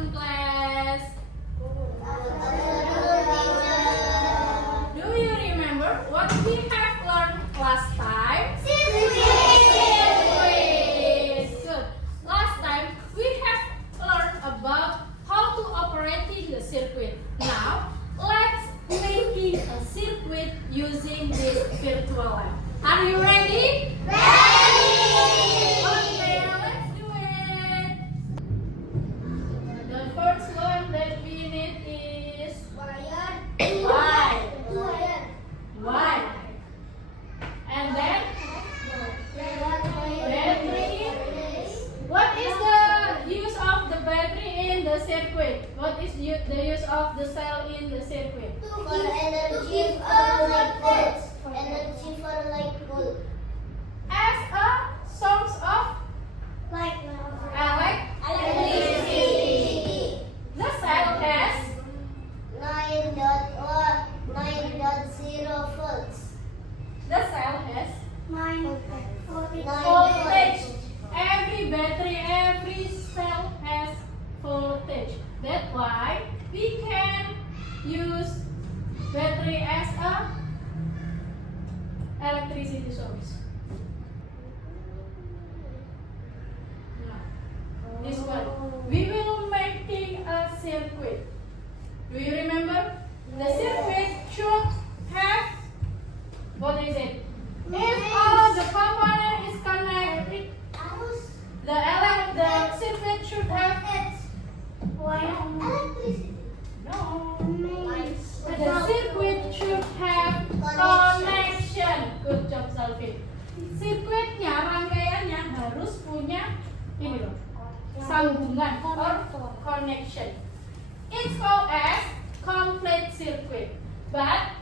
afternoon, class. Do you remember what we have learned last time? Circuit. Good. Last time we have learned about how to operate in the circuit. Now let's make a circuit using this virtual lab. Are you ready? Okay, let's do it. The first one that we need is wire. And then battery. What is the use of the battery in the circuit? What is the use of the cell in the circuit? For energy for light bulbs. Energy for light bulb. As a source of electricity. The cell has 9.0 volts. the cell has 9 voltage. Every battery, every cell has voltage. That's why we can use battery as a electricity source. Now, this one. We will making a circuit. Do you remember? The circuit should have, what is it? If all the component is connected, the circuit should have Electricity. no. The circuit should have connection. Good job, Salvi. Sirkuitnya, rangkaiannya harus punya ini loh, sambungan or connection. It's called as complete circuit. But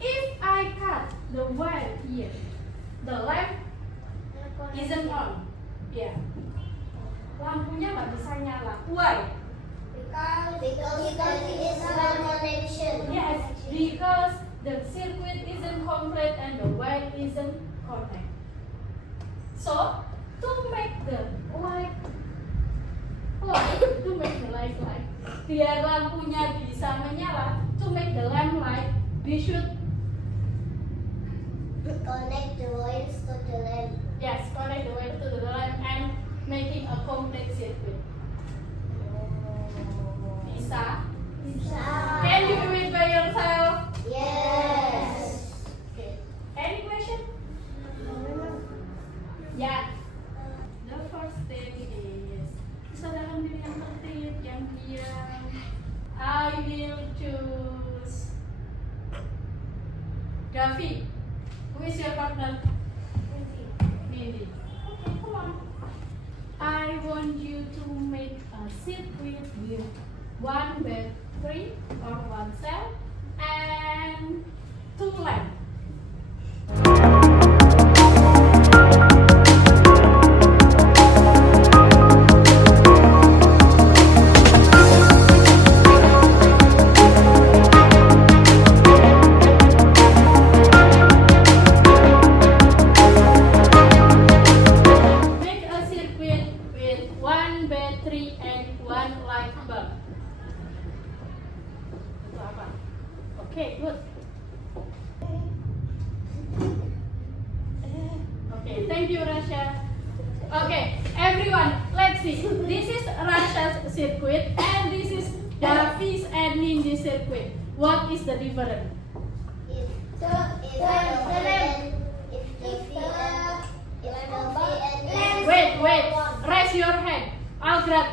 if I cut the wire here, the lamp isn't on. Yeah. Lampunya nggak bisa nyala. Why? Because it is one connection. Yes, because the circuit isn't complete and the wire isn't connected. So, to make the light, biar lampunya bisa menyala, to make the lamp light, we should Connect the wires to the lamp. connect the wire to the lamp and making a complete circuit. Bisa? Can you do it by yourself? Yes. Okay. Any question? Yeah. The first thing is kesadaran diri yang tertib, yang diam. I will choose Gavi. Who is your partner? Mindy. Okay, come on. I want you to make a circuit with one battery or one cell and two lamps. Make a circuit with one battery and one light bulb. Itu apa? Okay, good. Okay, thank you, Rasha. Okay, everyone, let's see. This is Rasha's circuit and this is Davi's and Mindy's circuit. What is the difference? Wait, raise your hand. Algrad.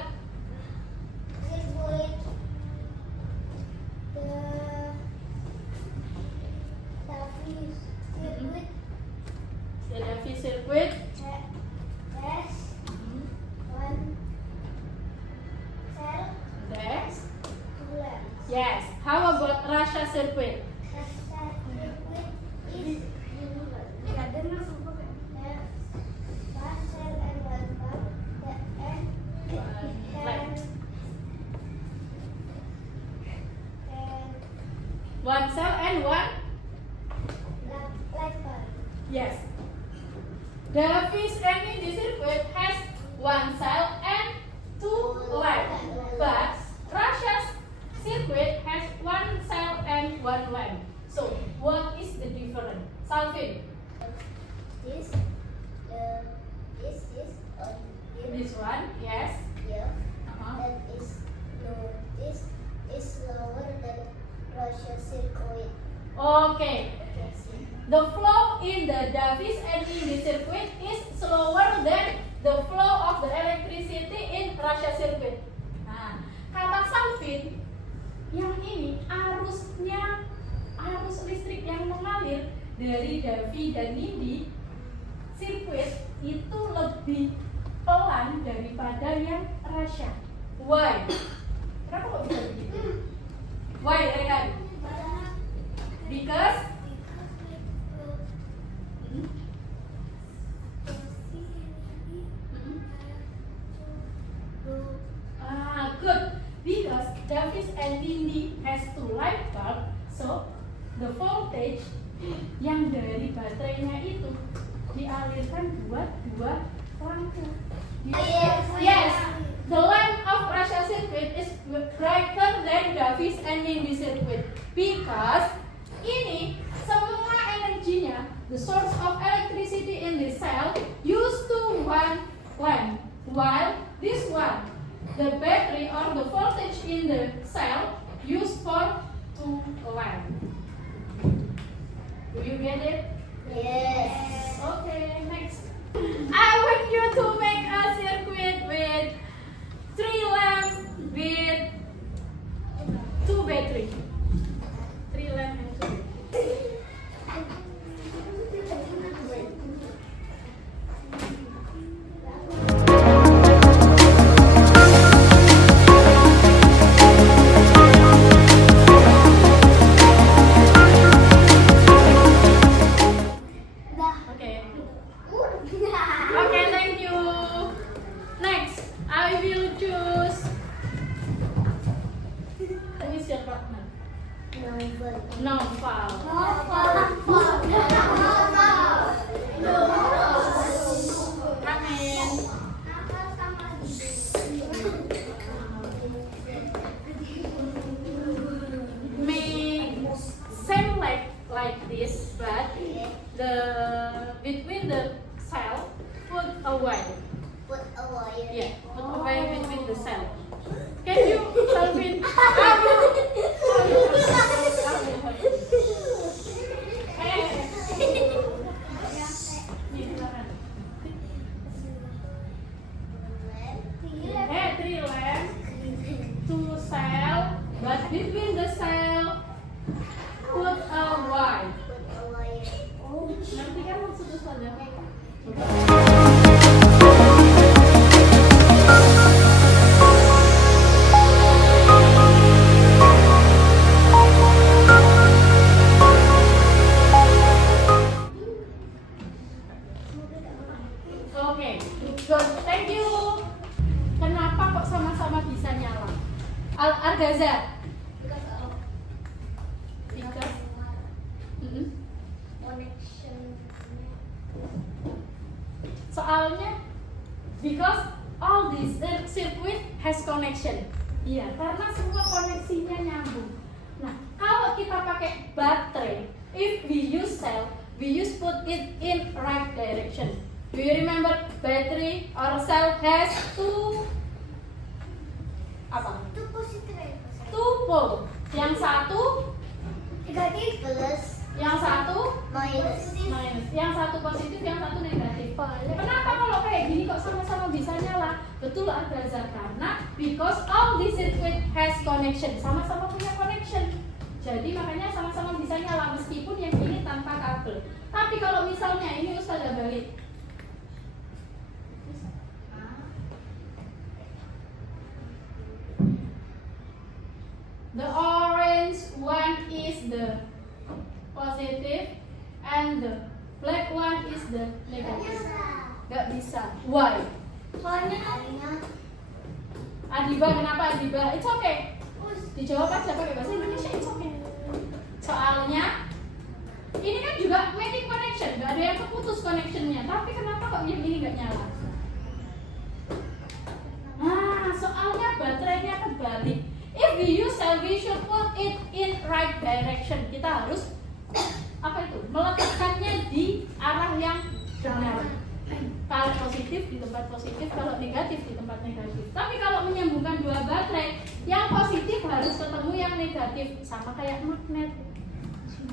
The Davi circuit. Yes. Yes. How about Rasha circuit? One cell and one. Yes. Davi's and Mindy circuit has one cell and two lamps. But Okay. The flow in the Davis and Indy circuit is slower than the flow of the electricity in Russia circuit. Nah, kata Salvin, yang ini arus listrik yang mengalir dari Davis dan Indy sirkuit itu lebih pelan daripada yang Russia. Why? Kenapa kok bisa begitu? Why, Rekan? Because good. Because Davis and Indy has two light bulb, so the voltage yang dari baterainya itu dialirkan buat dua lampu. Yes. The lamp of Russia circuit is brighter than Davis and Indy circuit because ini semua energinya, the source of electricity in the cell used to one lamp, while this one, the battery or the voltage in the cell used for two lamp. Do you get it? Yes. Okay, next. I want you to make a circuit with 3 lamps with 2 battery. 3 lamps and 2 battery. Okay, thank you. Next, I will choose. Who is your partner? Noval. Amin. Make same like this, but the between the cell put a wire. Put a wire. Yeah, put a wire between the cell. Can you, Salvin? Three lamps, 2 cell, but between the cell put a wire. Put a wire. Nanti kan maksudnya saja. Oke, good. Thank you. Kenapa kok sama-sama bisa nyala? Argaza. Because. Connection. Soalnya because all this circuit has connection. Iya, karena semua koneksinya nyambung. Nah, kalau kita pakai baterai, if we use cell, we use put it in right direction. Do you remember battery or cell has two apa? Itu positif. Two pole. Yang satu Negatif plus. Yang satu Minus. minus, yang satu positif, yang satu negatif. Kenapa kalau kayak gini kok sama-sama bisa nyala? Betul Argaza, karena because all the circuit has connection, sama-sama punya connection. Jadi makanya sama-sama bisa nyala meskipun yang ini tanpa kabel. Tapi kalau misalnya ini Ustazah balik. The orange one is the positive and the black one is the negative. Gak bisa. Why? Soalnya Adiba, kenapa Adiba? It's okay. Dijawab aja pakai bahasa Indonesia, it's okay. Soalnya ini kan juga making connection, gak ada yang keputus connectionnya. Tapi kenapa kok yang ini gak nyala? Nah, soalnya baterainya kebalik. If we use cell, we should put it in right direction. Kita harus apa itu? Meletakkannya di arah yang benar. Kalau positif di tempat positif, kalau negatif di tempat negatif. Tapi kalau menyambungkan dua baterai, yang positif harus ketemu yang negatif, sama kayak magnet.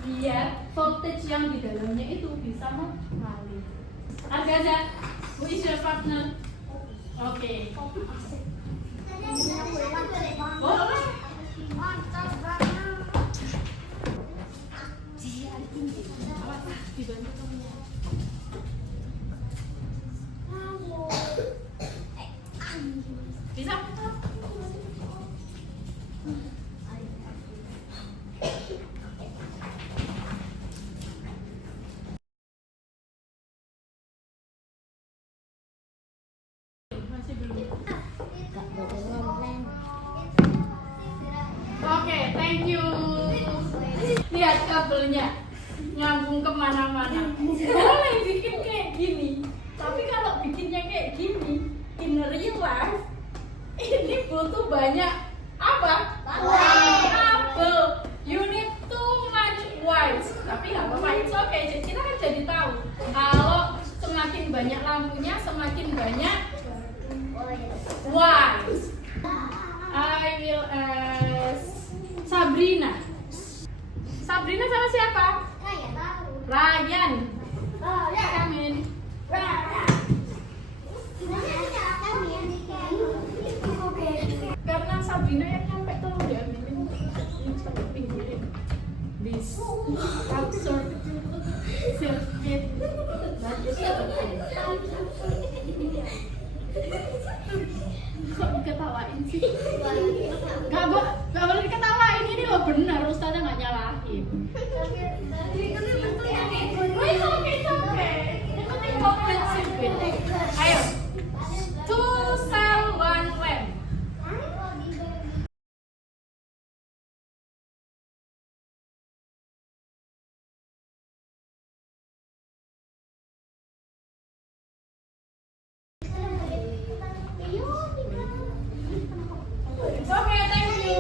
biar voltage yang di dalamnya itu bisa mengalir. Argaza, who is your partner? Oke. Boleh. Dibantu kamu. Bisa? Masih belum. Oke, thank you. Lihat kabelnya nyambung kemana-mana. Boleh bikin kayak gini, tapi kalau bikinnya kayak gini in real life, ini butuh banyak apa? Kabel. You need too much wires. Tapi nggak apa-apa, it's okay. Kita kan jadi tahu kalau semakin banyak lampunya, semakin banyak wires. I will ask Sabrina. Sabrina sama siapa? Ryan. Come in. Karena Sabrina yang nyampe tuh ya, ini sampai pinggirin. This absurd circuit. Kok diketawain sih? Gak boleh diketawain, ini loh benar, Ustazah nggak nyalahin. Oh, it's okay. Yang penting complete circuit. Ayo, 2 cell 1 lamp. It's okay, thank you.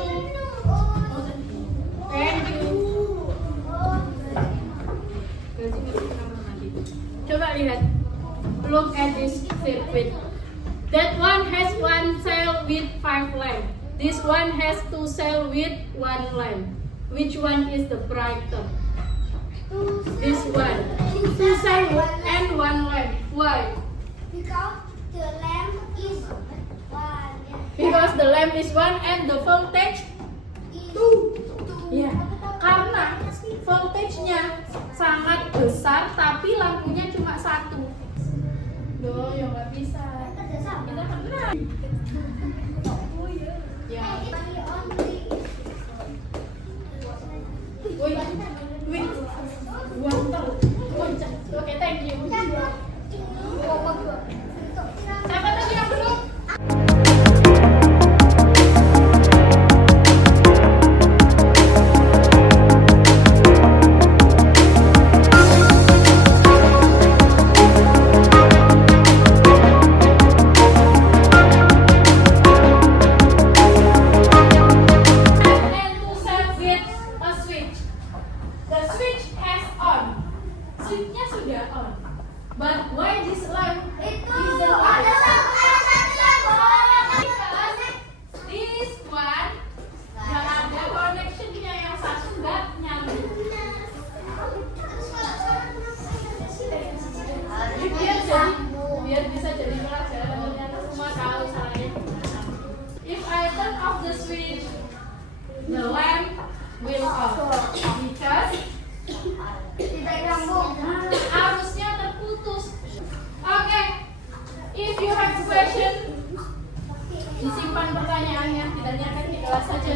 Thank you. Coba lihat. Look at this circuit. That one has 1 cell with 5 lamp. This one has 2 cell with 1 lamp. Which one is the brighter? This one. 2 cell and 1 lamp. Why? Because the lamp is one. Because the lamp is 1 and the voltage Is 2. Ya, karena voltage-nya sangat besar tapi lampunya cuma 1. Loh, ya nggak bisa. Kita pernah. Ya. Woi, oke, thank you. Siapa tadi yang belum? Switch-nya sudah on. But why this lamp isn't on? This one nggak ada connection-nya, yang satu nggak nyambung. Biar bisa jadi pelajaran, ternyata semua tahu salahnya. If I turn off the switch, the lamp will off because Tidak nyambung. arusnya terputus. Oke, if you have question, disimpan pertanyaannya, tidak nyampe di kelas saja.